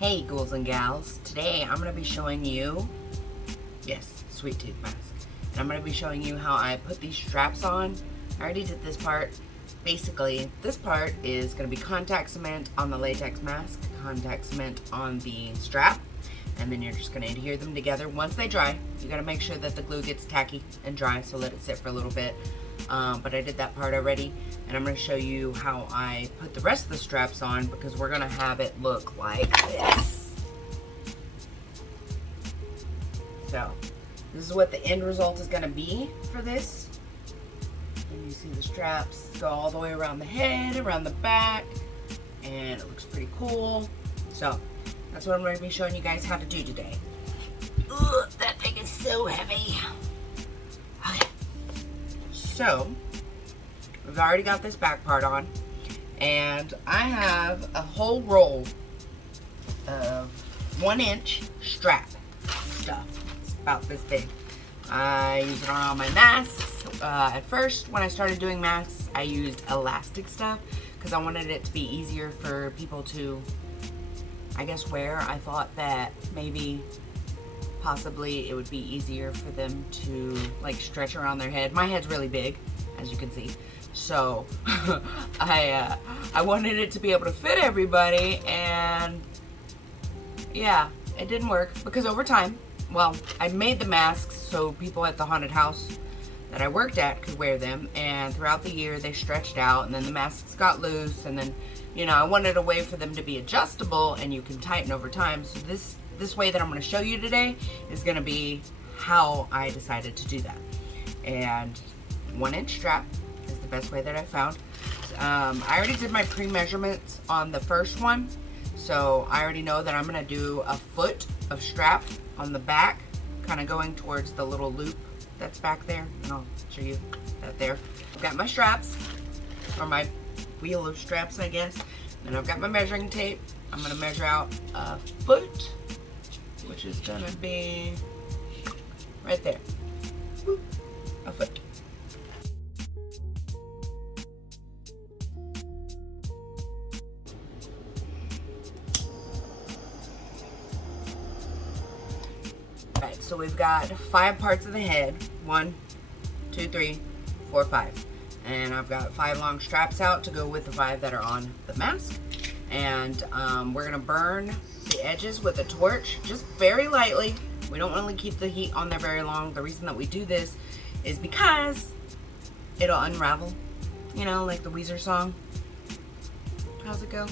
Hey ghouls and gals, today I'm going to be showing you, yes, sweet tooth mask. And I'm going to be showing you how I put these straps on. I already did this part. Basically, this part is going to be contact cement on the latex mask, contact cement on the strap, and then you're just going to adhere them together. Once they dry, you got to make sure that the glue gets tacky and dry, so let it sit for a little bit. But I did that part already, and I'm going to show you how I put the rest of the straps on, because we're going to have it look like this. So this is what the end result is going to be for this. And you see the straps go all the way around the head, around the back, and it looks pretty cool. So that's what I'm going to be showing you guys how to do today. Ugh, that thing is so heavy. Okay. So we've already got this back part on, and I have a whole roll of 1-inch strap stuff. It's about this big. I use it on all my masks. At first, when I started doing masks, I used elastic stuff because I wanted it to be easier for people to, I guess, wear. I thought that maybe possibly it would be easier for them to like stretch around their head. My head's really big, as you can see, so I wanted it to be able to fit everybody, and yeah, it didn't work because over time, well, I made the masks so people at the haunted house that I worked at could wear them, and throughout the year they stretched out, and then the masks got loose, and then, you know, I wanted a way for them to be adjustable and you can tighten over time. So this way that I'm going to show you today is going to be how I decided to do that. And 1-inch strap is the best way that I found. I already did my pre-measurements on the first one, so I already know that I'm going to do a foot of strap on the back, kind of going towards the little loop that's back there, and I'll show you that there. I've got my straps, or my wheel of straps, I guess, and I've got my measuring tape. I'm going to measure out a foot, which is going to be right there. Woo, a foot. Alright, so we've got 5 parts of the head. 1, 2, 3, 4, 5. And I've got 5 long straps out to go with the 5 that are on the mask. And we're going to burn the edges with a torch, just very lightly. We don't want to keep the heat on there very long. The reason that we do this is because it'll unravel. You know, like the Weezer song. How's it go?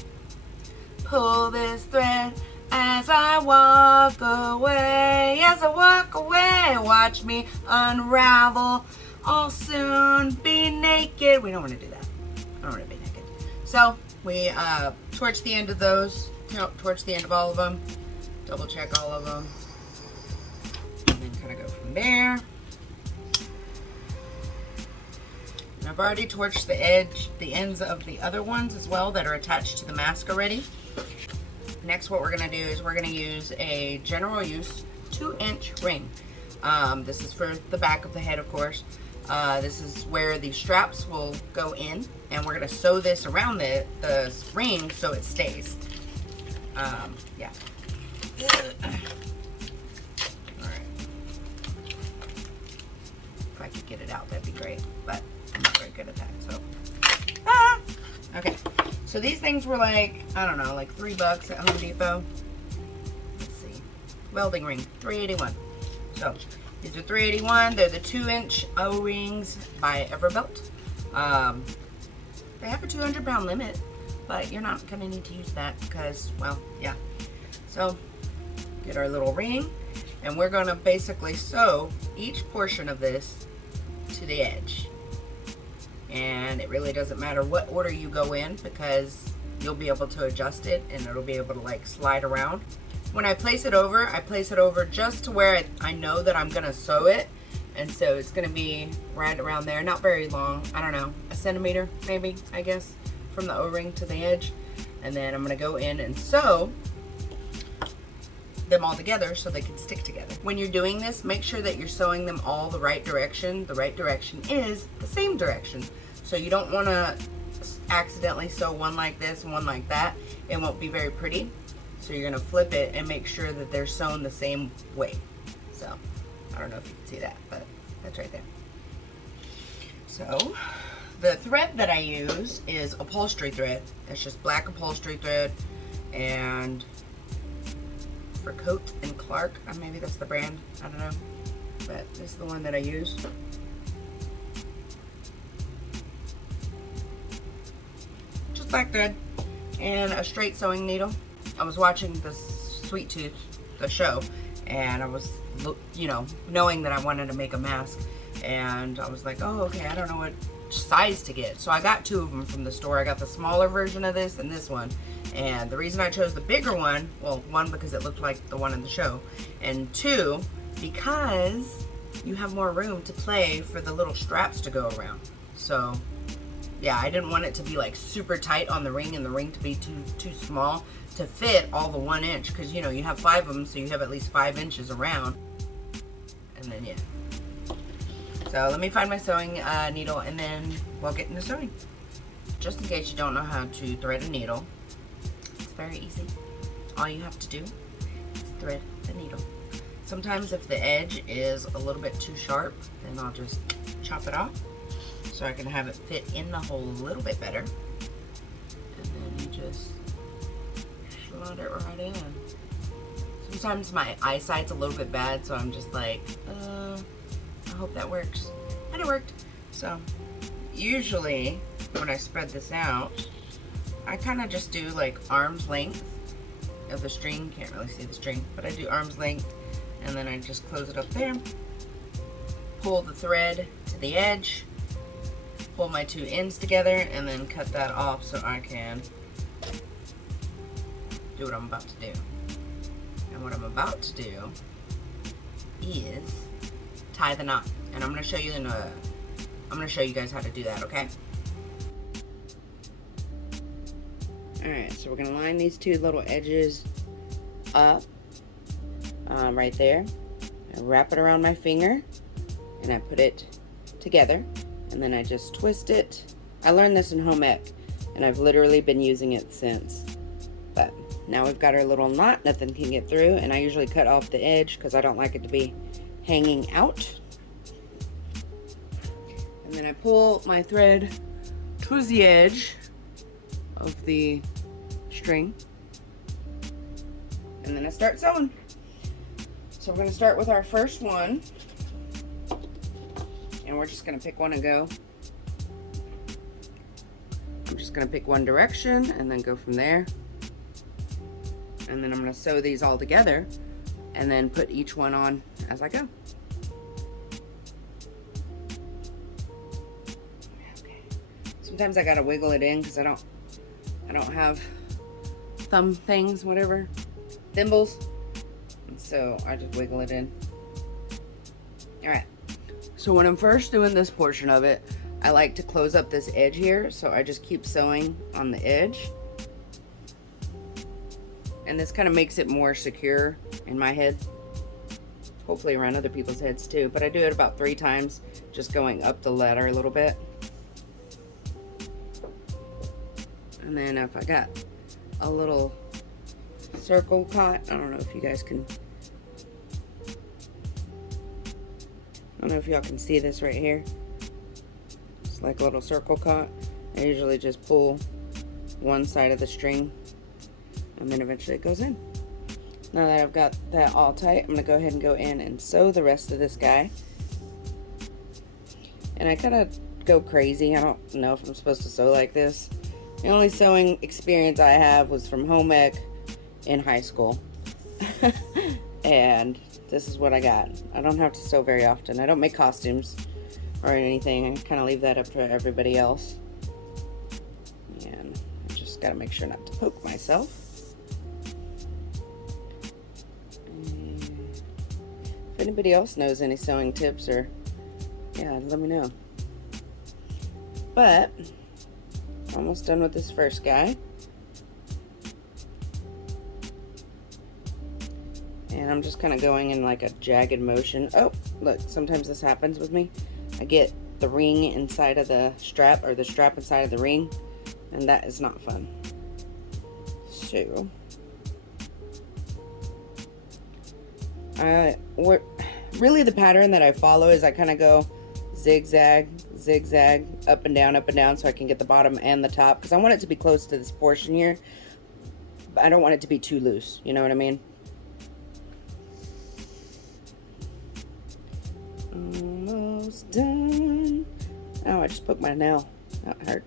Pull this thread as I walk away, as I walk away, watch me unravel. I'll soon be naked. We don't want to do that. I don't want to be naked. So we torch the end of those, torch the end of all of them, double check all of them, and then kind of go from there. And I've already torched the ends of the other ones as well that are attached to the mask already. Next, what we're going to do is we're going to use a general use 2-inch ring. This is for the back of the head, of course. This is where the straps will go in, and we're going to sew this around the ring so it stays. Yeah. Alright. If I could get it out, that'd be great, but I'm not very good at that, so. Ah! Okay. So these things were like, I don't know, like $3 at Home Depot. Let's see. Welding ring, $3.81. So these are $3.81. They're the 2-inch O-rings by Everbelt. They have a 200-pound limit, but you're not going to need to use that because, well, yeah. So get our little ring, and we're going to basically sew each portion of this to the edge. And it really doesn't matter what order you go in because you'll be able to adjust it and it'll be able to like slide around. When I place it over just to where I know that I'm gonna sew it, and so it's gonna be right around there, not very long, I don't know, 1 centimeter maybe, I guess, from the O-ring to the edge. And then I'm gonna go in and sew them all together so they can stick together. When you're doing this, make sure that you're sewing them all the right direction. The right direction is the same direction. So you don't want to accidentally sew one like this and one like that. It won't be very pretty. So you're gonna flip it and make sure that they're sewn the same way. So, I don't know if you can see that, but that's right there. So, the thread that I use is upholstery thread. It's just black upholstery thread, and for Coat and Clark, maybe that's the brand, I don't know, but this is the one that I use. Just black thread and a straight sewing needle. I was watching the Sweet Tooth, the show, and I was, you know, knowing that I wanted to make a mask, and I was like, oh, okay, I don't know what size to get. So I got two of them from the store. I got the smaller version of this and this one. And the reason I chose the bigger one, well, one, because it looked like the one in the show, and two, because you have more room to play for the little straps to go around. So yeah, I didn't want it to be like super tight on the ring and the ring to be too small to fit all the 1 inch, because you know you have 5 of them, so you have at least 5 inches around. And then yeah, so let me find my sewing needle, and then we'll get into sewing. Just in case you don't know how to thread a needle, it's very easy. All you have to do is thread the needle. Sometimes if the edge is a little bit too sharp, then I'll just chop it off so I can have it fit in the hole a little bit better. And then you just slot it right in. Sometimes my eyesight's a little bit bad, so I'm just like, I hope that works. And it worked. So usually when I spread this out, I kind of just do like arm's length of the string. Can't really see the string, but I do arm's length, and then I just close it up there, pull the thread to the edge, pull my two ends together, and then cut that off so I can do what I'm about to do. And what I'm about to do is tie the knot, and I'm going to show you you guys how to do that, okay? Alright, so we're going to line these two little edges up right there. I wrap it around my finger, and I put it together, and then I just twist it. I learned this in home ec, and I've literally been using it since. But now we've got our little knot, nothing can get through, and I usually cut off the edge because I don't like it to be hanging out. And then I pull my thread towards the edge of the string, and then I start sewing. So we're going to start with our first one, and we're just going to pick one and go. I'm just going to pick one direction and then go from there. And then I'm going to sew these all together and then put each one on as I go. Okay. Sometimes I got to wiggle it in because I don't have thumb things, whatever, thimbles. And so I just wiggle it in. All right. So when I'm first doing this portion of it, I like to close up this edge here. So I just keep sewing on the edge. And this kind of makes it more secure in my head. Hopefully around other people's heads too. But I do it about 3 times, just going up the ladder a little bit. And then if I got a little circle caught, I don't know if you guys can, I don't know if y'all can see this right here. It's like a little circle caught. I usually just pull one side of the string, and then eventually it goes in. Now that I've got that all tight, I'm going to go ahead and go in and sew the rest of this guy. And I kind of go crazy. I don't know if I'm supposed to sew like this. The only sewing experience I have was from home ec in high school. And this is what I got. I don't have to sew very often. I don't make costumes or anything. I kind of leave that up to everybody else. And I just got to make sure not to poke myself. If anybody else knows any sewing tips, or yeah, let me know. But almost done with this first guy, and I'm just kind of going in like a jagged motion. Oh, look, sometimes this happens with me. I get the ring inside of the strap, or the strap inside of the ring, and that is not fun. So Really the pattern that I follow is I kind of go zigzag, zigzag, up and down, so I can get the bottom and the top, because I want it to be close to this portion here, but I don't want it to be too loose, you know what I mean? Almost done. Oh, I just poked my nail. That hurt.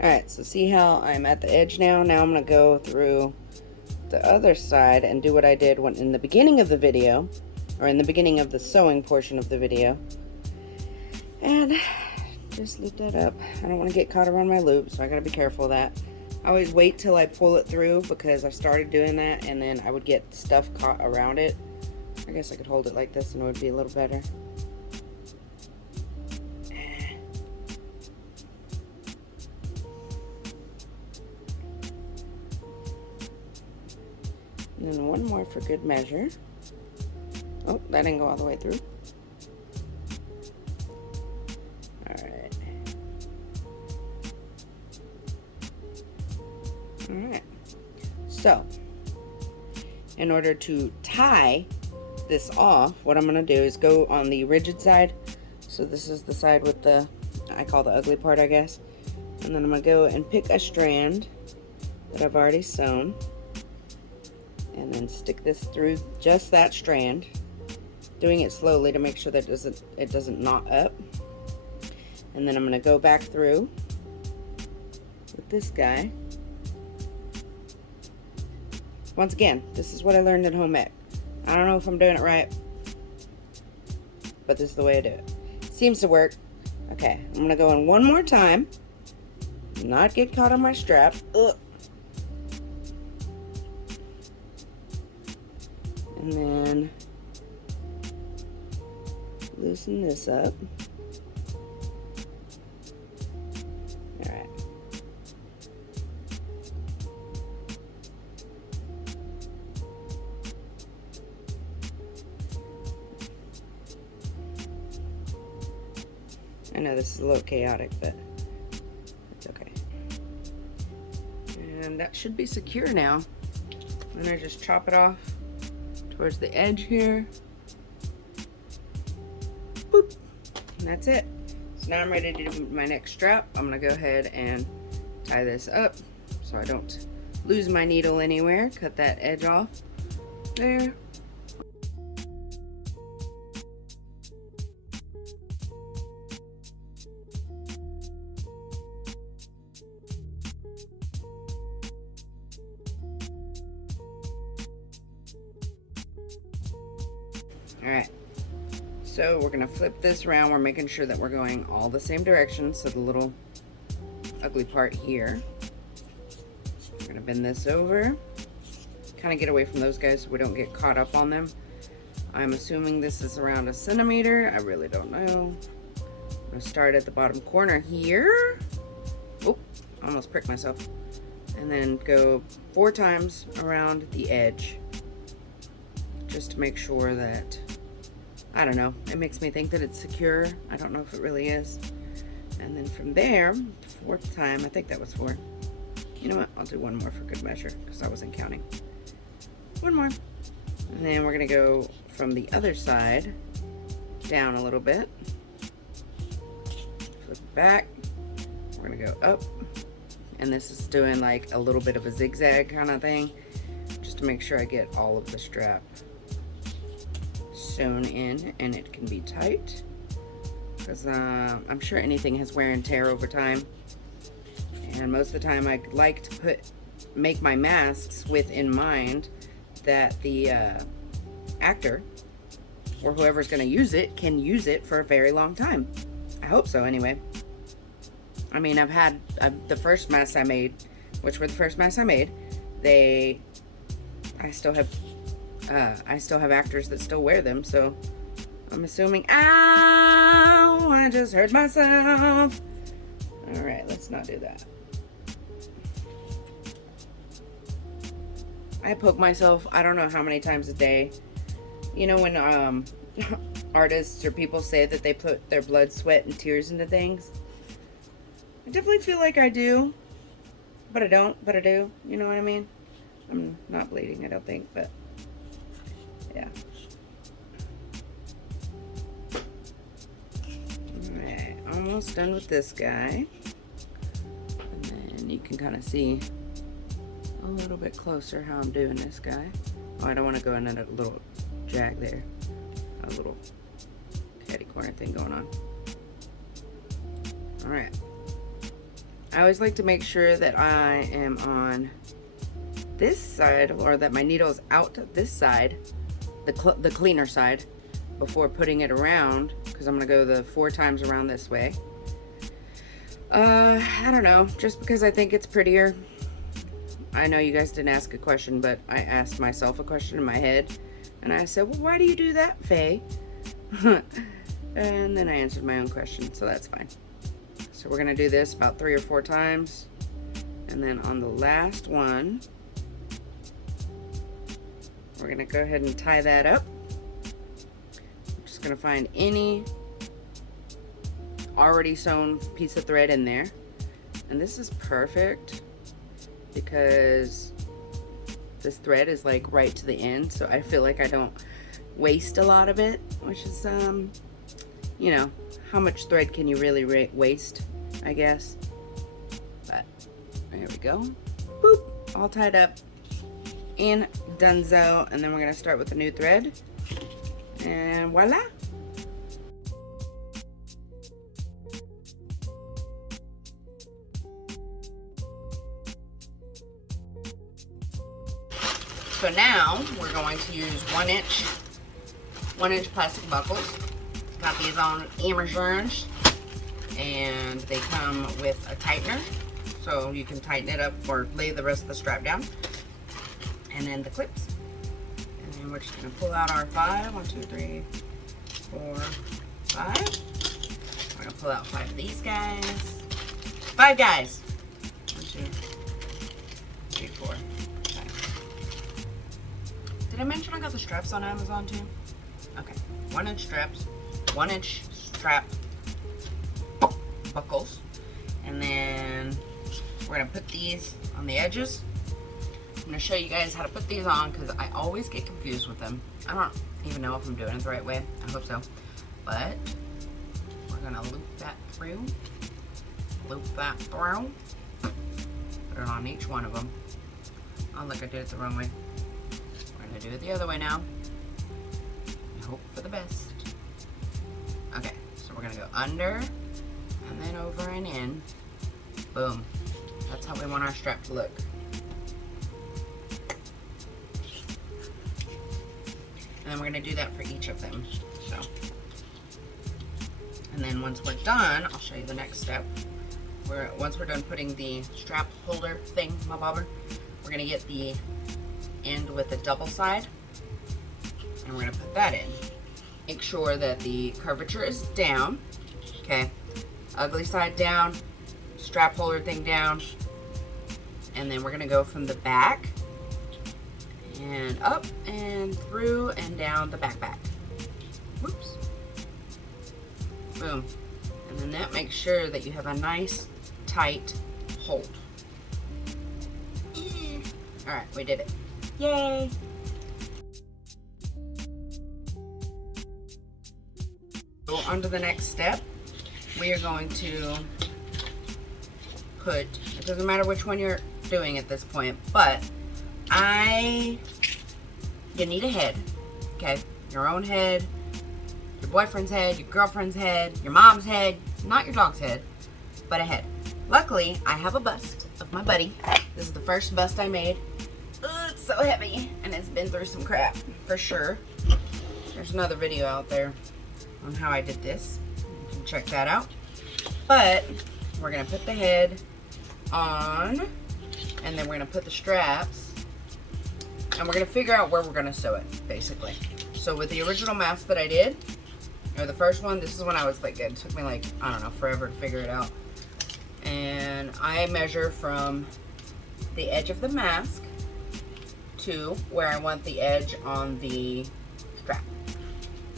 Alright, so see how I'm at the edge now? Now I'm going to go through the other side and do what I did when in the beginning of the video, or in the beginning of the sewing portion of the video. And just loop that up. I don't want to get caught around my loop, so I got to be careful of that. I always wait till I pull it through, because I started doing that and then I would get stuff caught around it. I guess I could hold it like this and it would be a little better. And then one more for good measure. Oh, that didn't go all the way through. Alright. Alright. So, in order to tie this off, what I'm going to do is go on the rigid side. So this is the side with the, I call the ugly part, I guess. And then I'm going to go and pick a strand that I've already sewn. And then stick this through just that strand, doing it slowly to make sure that it doesn't knot up. And then I'm going to go back through with this guy. Once again, this is what I learned in home ec. I don't know if I'm doing it right, but this is the way I do it. Seems to work. Okay, I'm going to go in one more time, not get caught on my strap. Ugh. And then loosen this up. All right. I know this is a little chaotic, but it's okay. And that should be secure now. I'm gonna just chop it off towards the edge here. Boop. And that's it. So now I'm ready to do my next strap. I'm gonna go ahead and tie this up so I don't lose my needle anywhere. Cut that edge off there. Alright, so we're going to flip this around. We're making sure that we're going all the same direction. So the little ugly part here, we're going to bend this over, kind of get away from those guys so we don't get caught up on them. I'm assuming this is around 1 centimeter. I really don't know. I'm going to start at the bottom corner here. Oh, almost pricked myself. And then go 4 times around the edge, just to make sure that, I don't know, it makes me think that it's secure. I don't know if it really is. And then from there, 4th time, I think that was 4. You know what, I'll do one more for good measure because I wasn't counting. One more. And then we're gonna go from the other side down a little bit. Flip it back. We're gonna go up. And this is doing like a little bit of a zigzag kind of thing, just to make sure I get all of the strap sewn in and it can be tight, because I'm sure anything has wear and tear over time, and most of the time I like to make my masks with in mind that the actor or whoever's going to use it can use it for a very long time. I hope so anyway. I mean, I've had the first masks I made, which were the first masks I made, I still have actors that still wear them, so I'm assuming, ow, I I just hurt myself. All right, let's not do that. I poke myself, I don't know how many times a day. You know when artists or people say that they put their blood, sweat, and tears into things? I definitely feel like I do. But I don't, but I do. You know what I mean? I'm not bleeding, I don't think, but yeah. Alright, almost done with this guy. And then you can kind of see a little bit closer how I'm doing this guy. Oh, I don't want to go in a little jag there. A little catty corner thing going on. Alright. I always like to make sure that I am on this side, or that my needle is out this side, the cleaner side, before putting it around, because I'm going to go the 4 times around this way. I don't know, just because I think it's prettier. I know you guys didn't ask a question, but I asked myself a question in my head, and I said, well, why do you do that, Faye? And then I answered my own question, so that's fine. So we're going to do this about 3 or 4 times. And then on the last one, we're going to go ahead and tie that up. I'm just going to find any already sewn piece of thread in there. And this is perfect because this thread is like right to the end. So I feel like I don't waste a lot of it, which is, you know, how much thread can you really waste, I guess. But there we go. Boop, all tied up and donezo. And then we're gonna start with a new thread, and voila. So now we're going to use 1 inch plastic buckles. Got these on Amazon, and they come with a tightener, so you can tighten it up or lay the rest of the strap down, and then the clips. And then we're just gonna pull out our 5. 1, 2, 3, 4, 5. We're gonna pull out 5 of these guys. 5 guys. 1, 2, 3, 4, 5. Did I mention I got the straps on Amazon too? Okay, 1 inch straps. 1 inch strap buckles, and then we're gonna put these on the edges. I'm gonna show you guys how to put these on because I always get confused with them. I don't even know if I'm doing it the right way. I hope so, but we're gonna loop that through, put it on each one of them. Oh look, I did it the wrong way. We're gonna do it the other way now and hope for the best. Okay, so we're gonna go under and then over and in. Boom. That's how we want our strap to look. And then we're gonna do that for each of them. So, and then once we're done, I'll show you the next step. Once we're done putting the strap holder thing, my bobber, we're gonna get the end with the double side, and we're gonna put that in. Make sure that the curvature is down, okay? Ugly side down, strap holder thing down, and then we're gonna go from the back and up and through and down the back. Whoops. Boom. And then that makes sure that you have a nice tight hold. All right, we did it. Yay. So on to the next step. We are going to put, it doesn't matter which one you're doing at this point, but you need a head, okay? Your own head, your boyfriend's head, your girlfriend's head, your mom's head, not your dog's head, but a head. Luckily, I have a bust of my buddy. This is the first bust I made. Ugh, it's so heavy, and it's been through some crap, for sure. There's another video out there on how I did this. You can check that out. But we're gonna put the head on, and then we're gonna put the straps, and we're gonna figure out where we're gonna sew it, basically. So with the original mask that I did, or the first one. This is when I was like, it took me like, I don't know, forever to figure it out. And I measure from the edge of the mask to where I want the edge on the strap.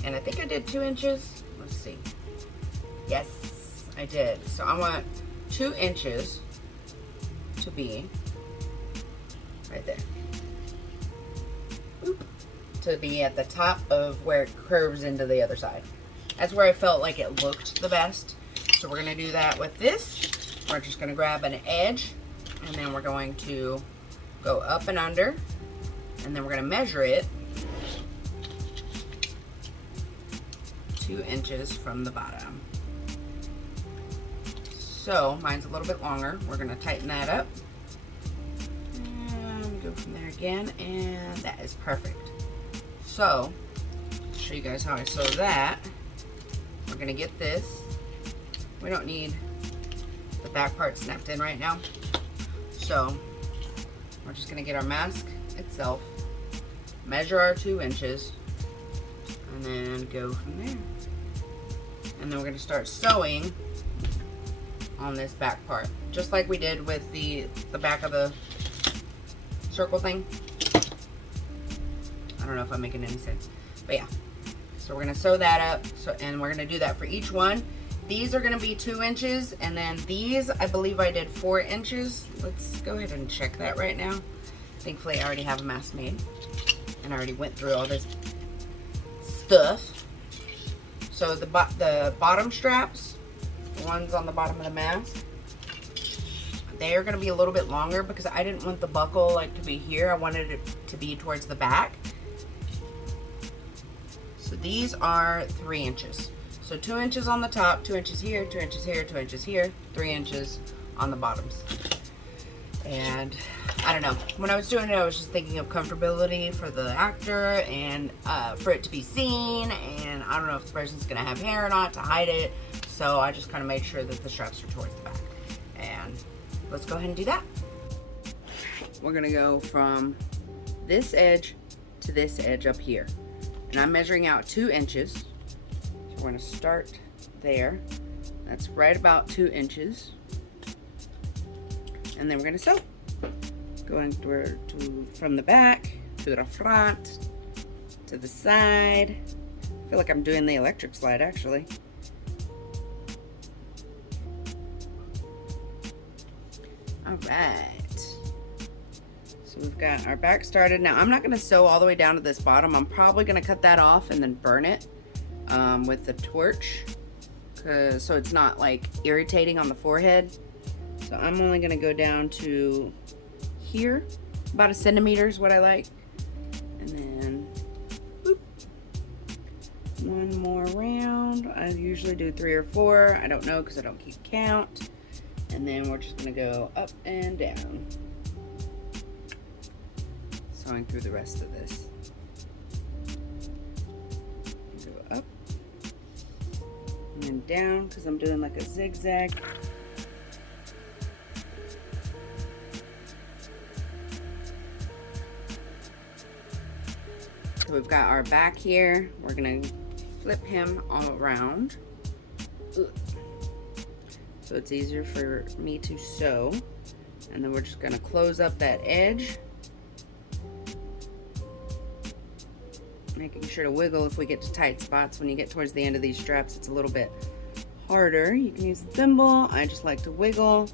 And I think I did 2 inches. Let's see. Yes, I did. So I want 2 inches to be right there. Oop. To be at the top of where it curves into the other side. That's where I felt like it looked the best. So we're gonna do that with this. We're just gonna grab an edge, and then we're going to go up and under, and then we're gonna measure it 2 inches from the bottom. So mine's a little bit longer. We're gonna tighten that up. And go from there again, and that is perfect. So, I'll show you guys how I sew that. We're gonna get this. We don't need the back part snapped in right now. So, we're just gonna get our mask itself, measure our 2 inches, and then go from there. And then we're gonna start sewing on this back part, just like we did with the back of the circle thing. I don't know if I'm making any sense, but yeah. So we're gonna sew that up, and we're gonna do that for each one. These are gonna be 2 inches, and then these, I believe I did 4 inches. Let's go ahead and check that right now. Thankfully, I already have a mask made, and I already went through all this stuff. So the bottom straps, the ones on the bottom of the mask, they are gonna be a little bit longer because I didn't want the buckle like to be here. I wanted it to be towards the back. So these are 3 inches. So 2 inches on the top, 2 inches here, 2 inches here, 2 inches here, 3 inches on the bottoms. And I don't know, when I was doing it, I was just thinking of comfortability for the actor and for it to be seen. And I don't know if the person's gonna have hair or not to hide it. So I just kind of made sure that the straps are towards the back. And let's go ahead and do that. We're gonna go from this edge to this edge up here. And I'm measuring out 2 inches. So we're gonna start there. That's right about 2 inches. And then we're gonna sew. Going through from the back to the front, to the side. I feel like I'm doing the electric slide actually. All right. So we've got our back started. Now I'm not gonna sew all the way down to this bottom. I'm probably gonna cut that off and then burn it with the torch, so it's not like irritating on the forehead. So I'm only gonna go down to here, about 1 centimeter is what I like. And then, whoop, 1 more round. I usually do 3 or 4. I don't know because I don't keep count. And then we're just gonna go up and down. Sewing through the rest of this. Go up and then down because I'm doing like a zigzag. So we've got our back here. We're gonna flip him all around. Ugh. So it's easier for me to sew. And then we're just gonna close up that edge. Making sure to wiggle if we get to tight spots. When you get towards the end of these straps, it's a little bit harder. You can use the thimble. I just like to wiggle.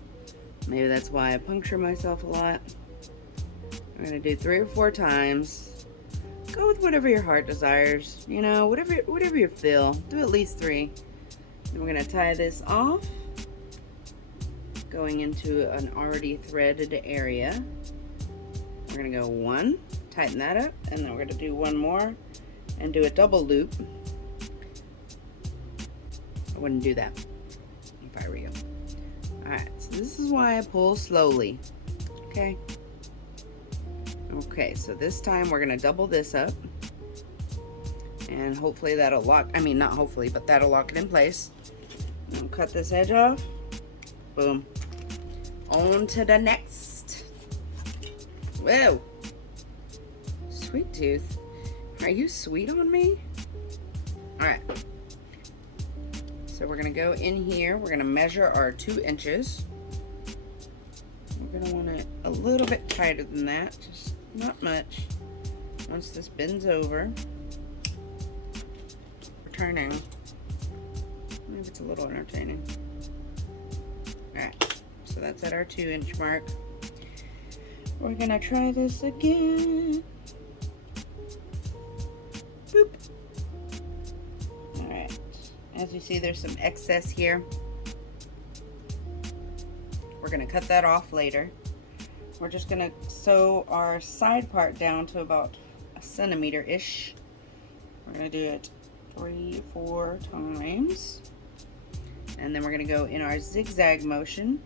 Maybe that's why I puncture myself a lot. I'm gonna do 3 or 4 times. Go with whatever your heart desires. You know, whatever you feel. Do at least 3. Then we're gonna tie this off. Going into an already threaded area. We're gonna go 1, tighten that up, and then we're gonna do 1 more and do a double loop. I wouldn't do that if I were you. Alright, so this is why I pull slowly. Okay. Okay, so this time we're gonna double this up. And hopefully that'll lock, I mean not hopefully, but that'll lock it in place. And cut this edge off. Boom. On to the next. Whoa. Sweet tooth. Are you sweet on me? Alright. So we're gonna go in here, we're gonna measure our 2 inches. We're gonna want it a little bit tighter than that, just not much. Once this bends over, we're turning. Maybe it's a little entertaining. Alright, so that's at our 2-inch mark. We're gonna try this again. Boop. Alright, as you see, there's some excess here. We're gonna cut that off later. We're just gonna sew our side part down to about a centimeter-ish. We're gonna do it 3-4 times. And then we're gonna go in our zigzag motion.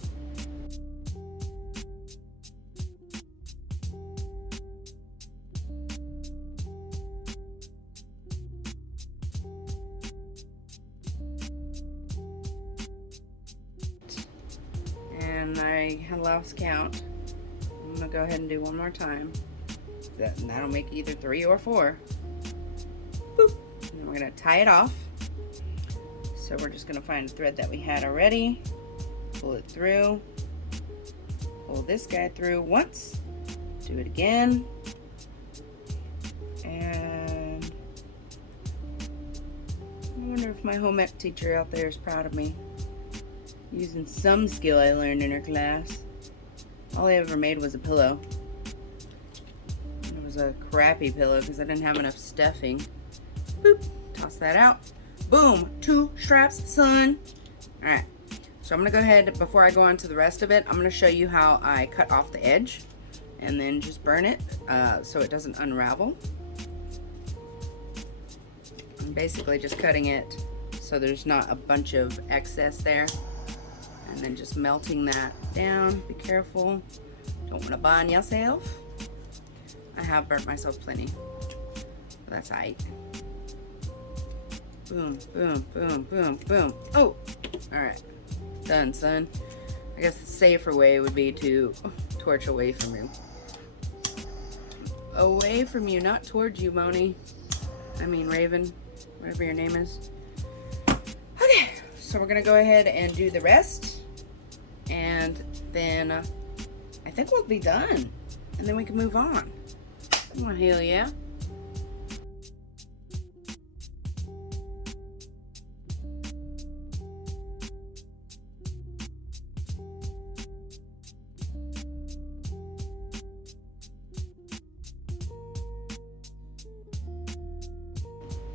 And I had lost count. I'm gonna go ahead and do one more time. And that'll make either 3 or 4. Boop. And we're gonna tie it off. So we're just gonna find a thread that we had already, pull it through, pull this guy through once, do it again, and I wonder if my home ec teacher out there is proud of me. Using some skill I learned in her class. All I ever made was a pillow. It was a crappy pillow because I didn't have enough stuffing. Boop, toss that out. Boom, 2 straps, son. All right, so I'm gonna go ahead, before I go on to the rest of it, I'm gonna show you how I cut off the edge and then just burn it so it doesn't unravel. I'm basically just cutting it so there's not a bunch of excess there. And then just melting that down. Be careful. Don't want to burn yourself. I have burnt myself plenty. But that's alright. Boom, boom, boom, boom, boom. Oh! Alright. Done, son. I guess the safer way would be to torch away from you. Away from you, not towards you, Moni. I mean, Raven. Whatever your name is. Okay. So we're going to go ahead and do the rest. And then I think we'll be done. And then we can move on. Oh, hell yeah.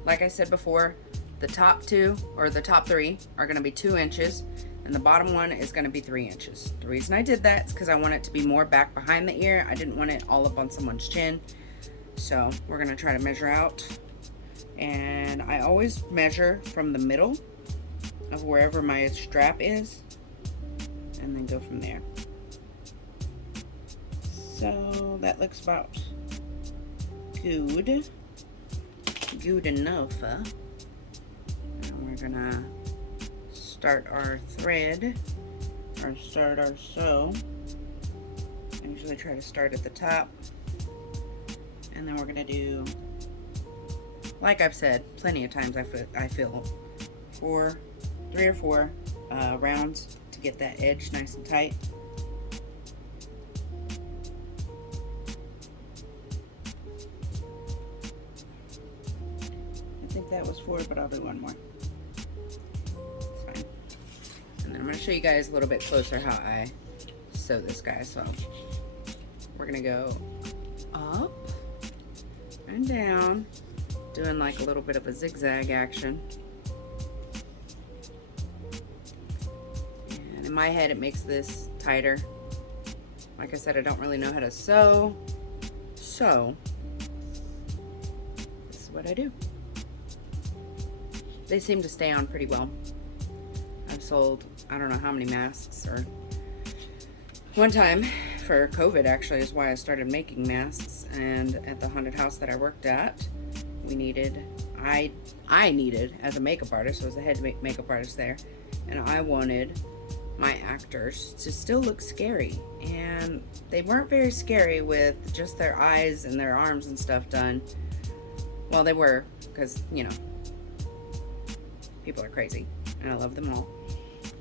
Like I said before, the top 2 or the top 3 are going to be 2 inches. And the bottom one is going to be 3 inches. The reason I did that is because I want it to be more back behind the ear. I didn't want it all up on someone's chin. So we're going to try to measure out. And I always measure from the middle of wherever my strap is. And then go from there. So that looks about good. Good enough. And we're going to start our thread or start our sew. I usually try to start at the top, and then we're gonna do, like I've said plenty of times, I feel 3 or 4 rounds to get that edge nice and tight. I think that was 4, but I'll do 1 more. I'm going to show you guys a little bit closer how I sew this guy. So we're going to go up and down, doing like a little bit of a zigzag action. And in my head, it makes this tighter. Like I said, I don't really know how to sew, so this is what I do. They seem to stay on pretty well. I've sold I don't know how many masks, or one time for COVID actually is why I started making masks. And at the haunted house that I worked at, we needed, I needed, as a makeup artist, I was the head makeup artist there, and I wanted my actors to still look scary, and they weren't very scary with just their eyes and their arms and stuff done. Well, they were, because you know, people are crazy. and I love them all.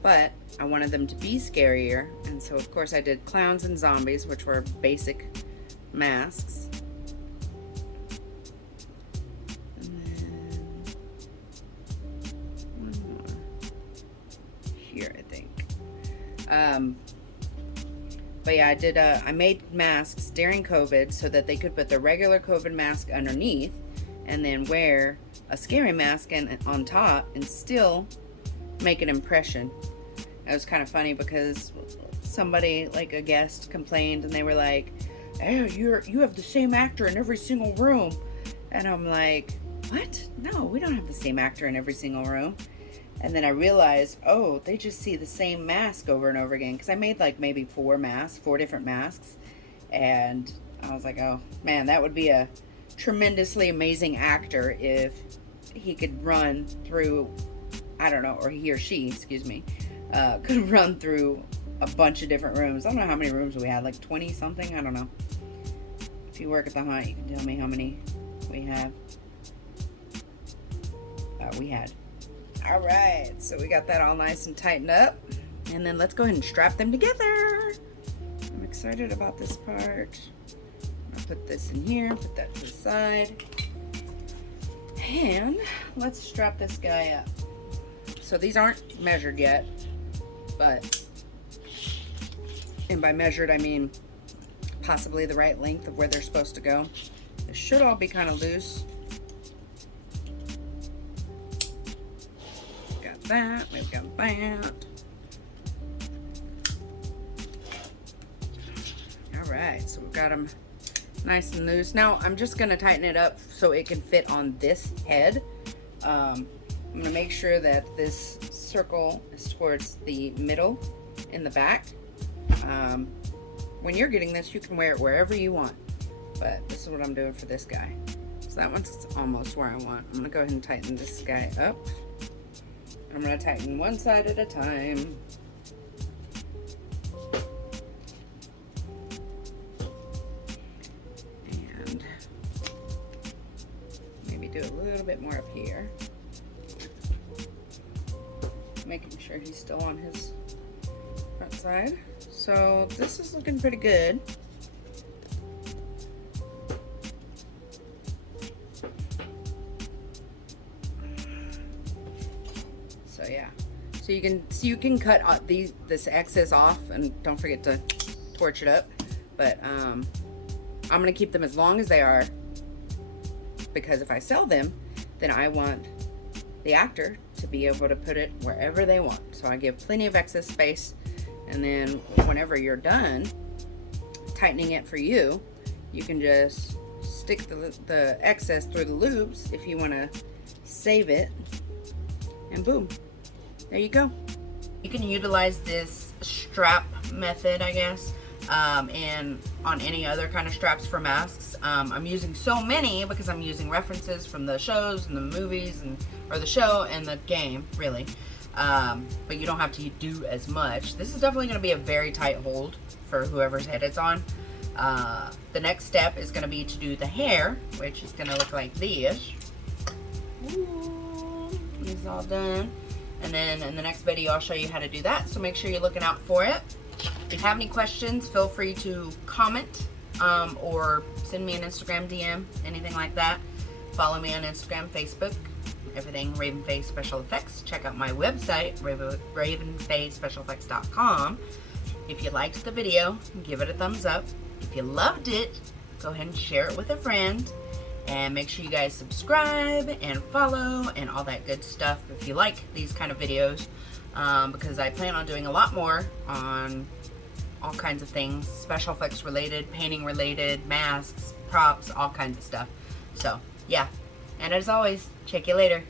But I wanted them to be scarier, and so of course I did clowns and zombies, which were basic masks. And then one more here, I think. But yeah, I made masks during COVID so that they could put the regular COVID mask underneath and then wear a scary mask on top and still make an impression. It was kind of funny because somebody, like a guest, complained and they were like, "Oh, you have the same actor in every single room." And I'm like, "What? No, we don't have the same actor in every single room." And then I realized, oh, they just see the same mask over and over again. Because I made like maybe 4 different masks. And I was like, oh, man, that would be a tremendously amazing actor if he could run through, I don't know, or he or she, excuse me, could run through a bunch of different rooms. I don't know how many rooms we had, like 20 something, I don't know. If you work at the Haunt, you can tell me how many we have. We had. All right, so we got that all nice and tightened up. And then let's go ahead and strap them together. I'm excited about this part. I'll put this in here, put that to the side. And let's strap this guy up. So these aren't measured yet, but, and by measured I mean possibly the right length of where they're supposed to go. It should all be kind of loose. Got that, we've got that. All right, so we've got them nice and loose. Now I'm just gonna tighten it up so it can fit on this head. I'm gonna make sure that this circle is towards the middle in the back. When you're getting this, you can wear it wherever you want, but this is what I'm doing for this guy. So that one's almost where I want. I'm gonna go ahead and tighten this guy up. I'm gonna tighten one side at a time. And maybe do a little bit more up here. Making sure he's still on his front side. So this is looking pretty good. So yeah, so you can cut this excess off, and don't forget to torch it up. But I'm gonna keep them as long as they are, because if I sell them, then I want the actor to be able to put it wherever they want. So I give plenty of excess space, and then whenever you're done tightening it for you, you can just stick the excess through the loops if you want to save it, and boom, there you go. You can utilize this strap method, I guess, and on any other kind of straps for masks. I'm using so many because I'm using references from the shows and the movies, or the show and the game, really. But you don't have to do as much. This is definitely going to be a very tight hold for whoever's head it's on. The next step is going to be to do the hair, which is going to look like this. Ooh, it's all done. And then in the next video, I'll show you how to do that. So make sure you're looking out for it. If you have any questions, feel free to comment or send me an Instagram DM, anything like that. Follow me on Instagram, Facebook, everything Raven Faye Special Effects. Check out my website, ravenfayespecialeffects.com. If you liked the video, give it a thumbs up. If you loved it, go ahead and share it with a friend. And make sure you guys subscribe and follow and all that good stuff if you like these kind of videos, because I plan on doing a lot more on all kinds of things, special effects related, painting related, masks, props, all kinds of stuff. So yeah, and as always, check you later.